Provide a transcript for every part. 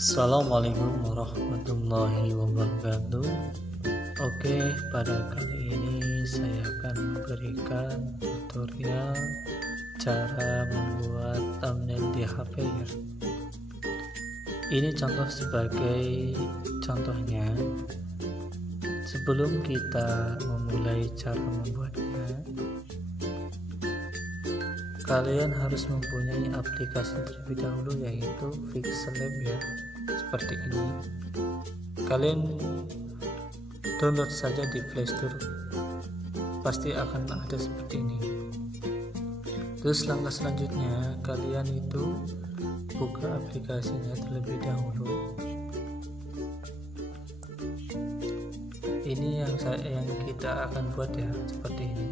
Assalamualaikum warahmatullahi wabarakatuh. Oke, pada kali ini saya akan memberikan tutorial cara membuat thumbnail di HP ya. Ini contoh sebagai contohnya. Sebelum kita memulai cara membuatnya, kalian harus mempunyai aplikasi terlebih dahulu, yaitu Pixelab ya, seperti ini. Kalian download saja di Playstore, pasti akan ada seperti ini. Terus langkah selanjutnya, kalian itu buka aplikasinya terlebih dahulu. Ini yang kita akan buat ya, seperti ini.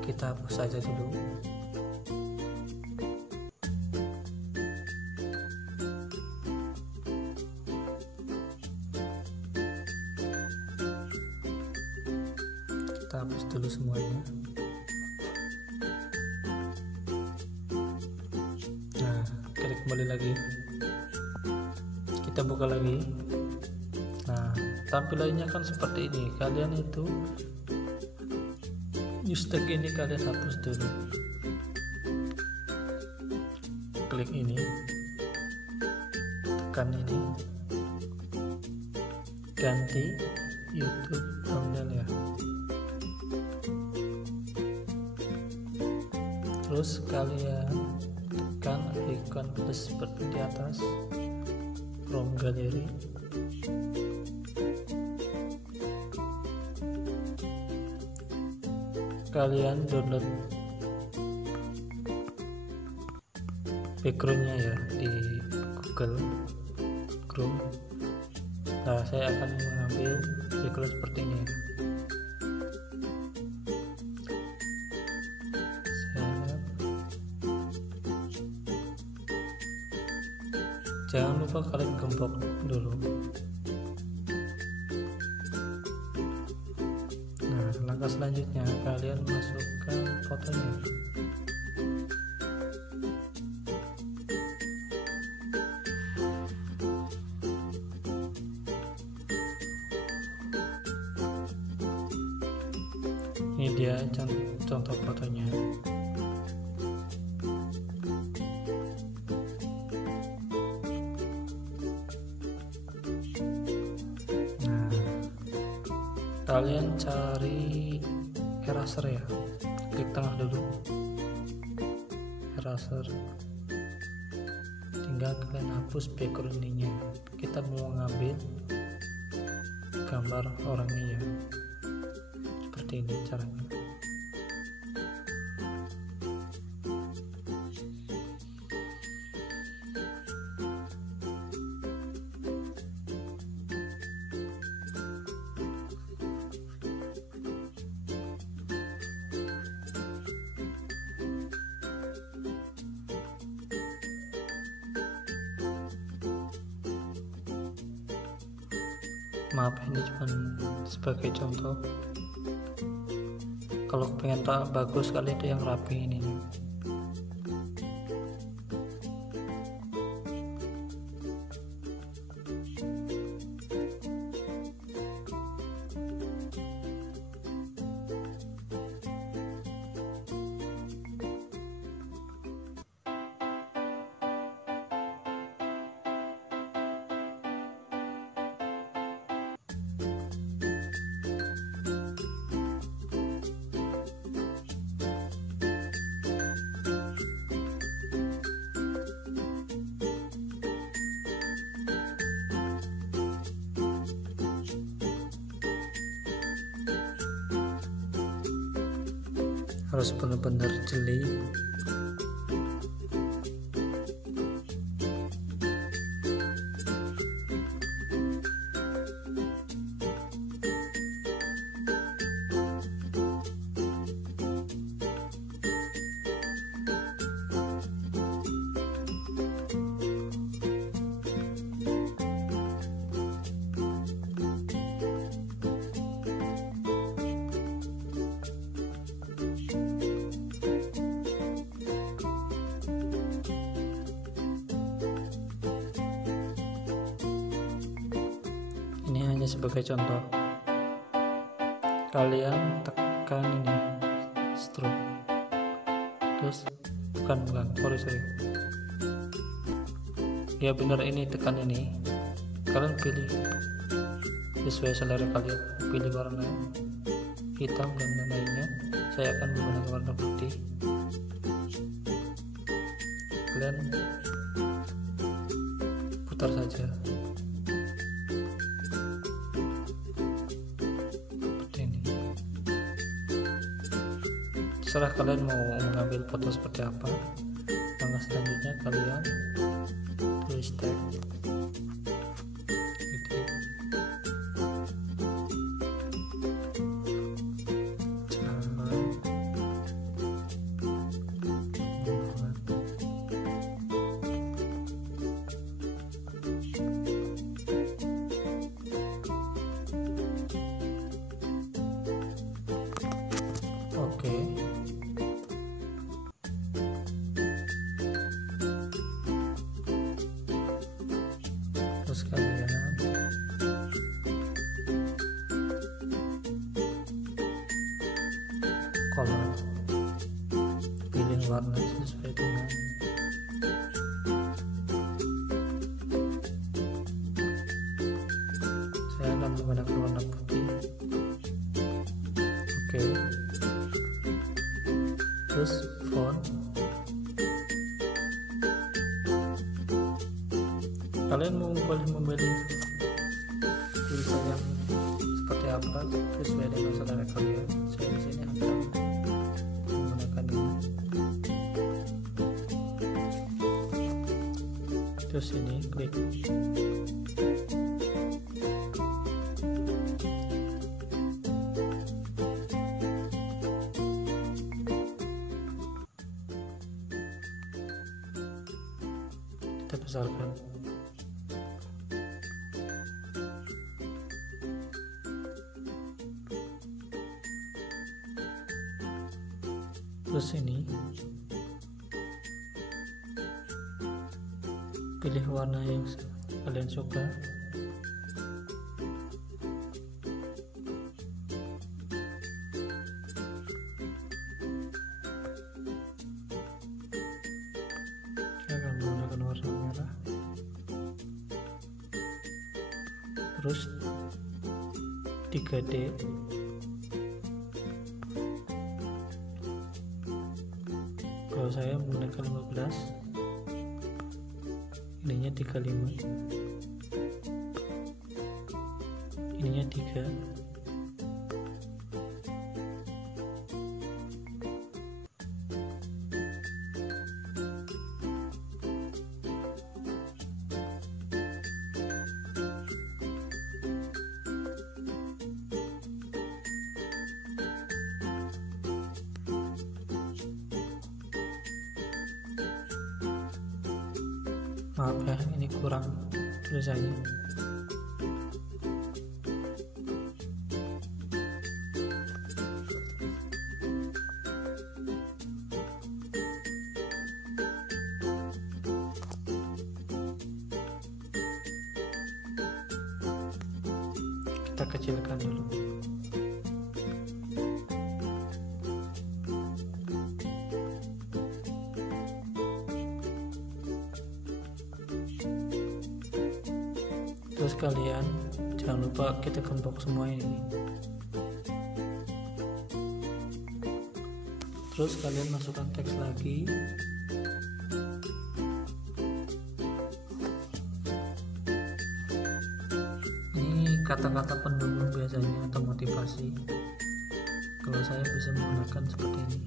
Kita hapus saja dulu. Kita hapus dulu semuanya. Nah, klik kembali lagi. Kita buka lagi. Nah, tampilannya kan seperti ini. Kalian itu tag ini kalian hapus dulu. Klik ini, tekan ini, ganti YouTube thumbnail ya. Terus kalian tekan icon plus seperti di atas, from gallery. Kalian download backgroundnya ya di Google Chrome. Nah, saya akan mengambil background seperti ini ya. Jangan lupa kalian gembok dulu. Nah, langkah selanjutnya kalian masukkan fotonya. Ini dia contoh fotonya. Kalian cari eraser ya, klik tengah dulu, eraser, tinggal kalian hapus background-nya. Kita mau ngambil gambar orangnya ya, seperti ini caranya. Maaf, ini cuma sebagai contoh. Kalau pengen bagus kali itu yang rapi ini. Harus benar-benar jeli. ini sebagai contoh. Kalian tekan ini stroke, terus bukan sorry ya benar, ini tekan ini, kalian pilih sesuai selera kalian, pilih warna hitam dan lainnya. Saya akan menggunakan warna putih. Kalian putar saja seperti ini. Terserah kalian mau mengambil foto seperti apa. Langkah selanjutnya kalian tulis tag gitu. Oke. Terus kalian color, pilih warna sesuai dengan saya akan menggunakan warna putih. Oke. Terus font, kalian boleh memilih tulisan yang seperti apa sesuai dengan selera kalian. Saya di sini akan menggunakan ini. Terus ini klik. Kita besarkan. Terus ini pilih warna yang kalian suka. Saya akan menggunakan warna merah. Terus 3D. Kalau saya menggunakan 15, ininya 35, ininya 3. Maaf ya, ini kurang tulisannya. Kita kecilkan dulu. Terus kalian jangan lupa kita gembok semua ini. Terus kalian masukkan teks lagi. Ini kata-kata pendukung biasanya atau motivasi. Kalau saya bisa menggunakan seperti ini.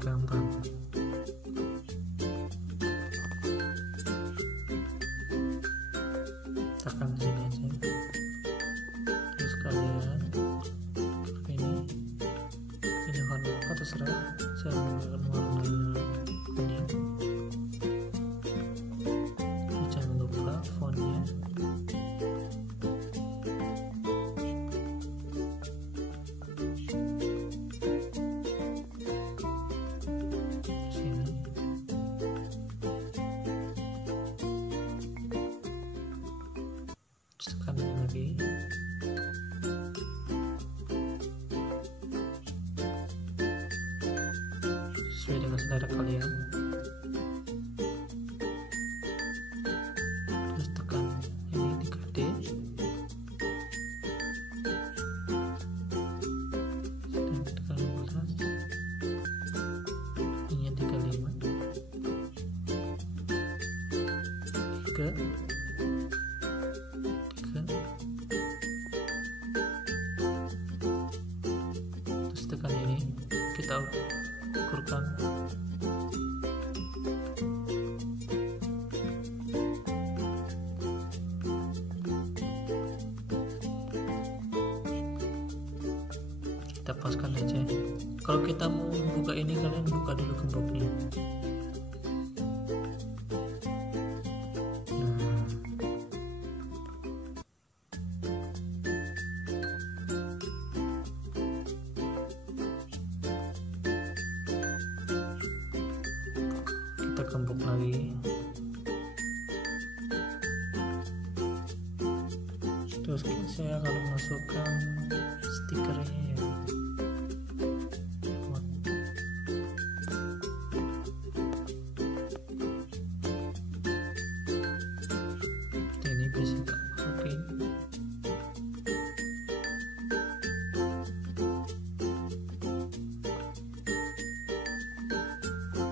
Gampang. Tekan sini aja. Terus kalian ini warna apa terserah. Saya menggunakan warna kuning. Jangan lupa fontnya. lagi. Sesuai dengan selera kalian. Terus tekan ini 3D. Dan tekan 15. Ini 35. 3. Terus tekan ini, kita ukurkan. Kita paskan aja. Kalau kita mau buka ini, kalian buka dulu gemboknya. Kita gembok lagi. Terus saya akan masukkan stikernya ya. Ini bisa kita masukin.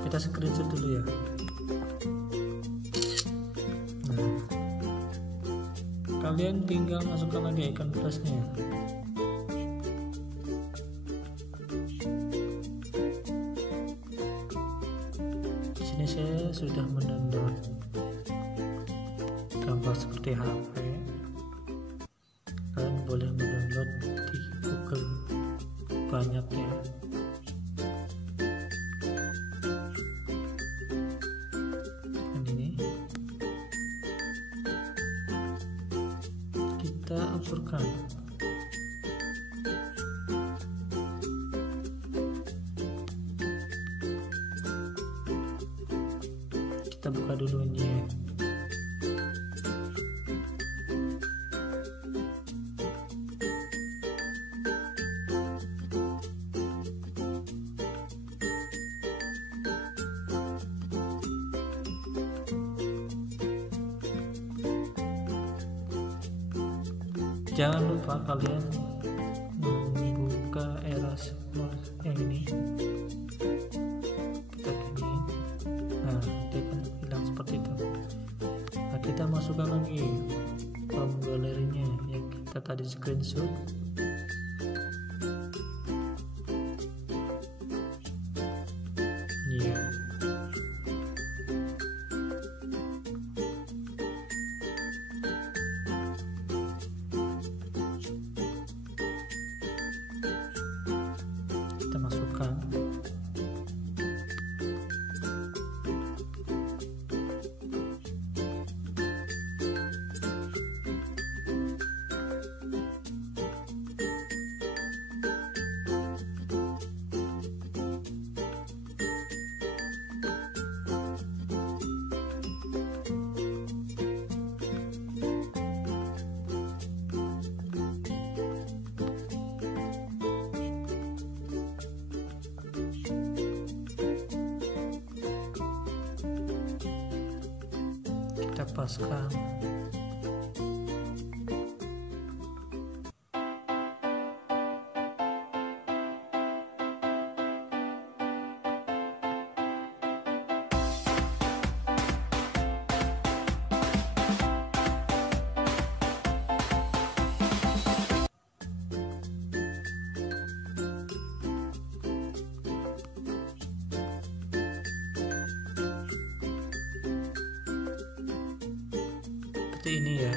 Kita screenshot dulu ya. Nah, kalian tinggal masukkan lagi icon plusnya. Di sini saya sudah mendownload gambar seperti HP. Kalian boleh mendownload di Google, banyak ya. Kita aturkan. Kita buka dulu ini ya. Jangan lupa kalian membuka era semua yang ini. Kita gini. Nah, dia kan hilang seperti itu. Nah, kita masukkan lagi form galerinya yang kita tadi screenshot. Iya. Kita masukkan. Kita paskan. Seperti ini ya.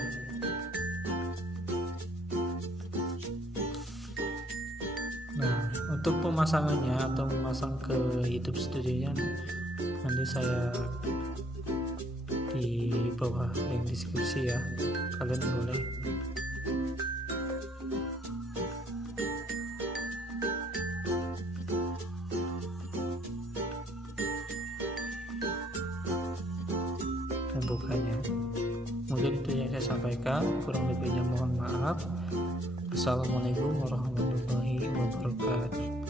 Nah, untuk pemasangannya atau memasang ke YouTube Studio-nya nanti saya di bawah link deskripsi ya. Kalian boleh membukanya. Mungkin itu yang saya sampaikan, kurang lebihnya mohon maaf. Assalamualaikum warahmatullahi wabarakatuh.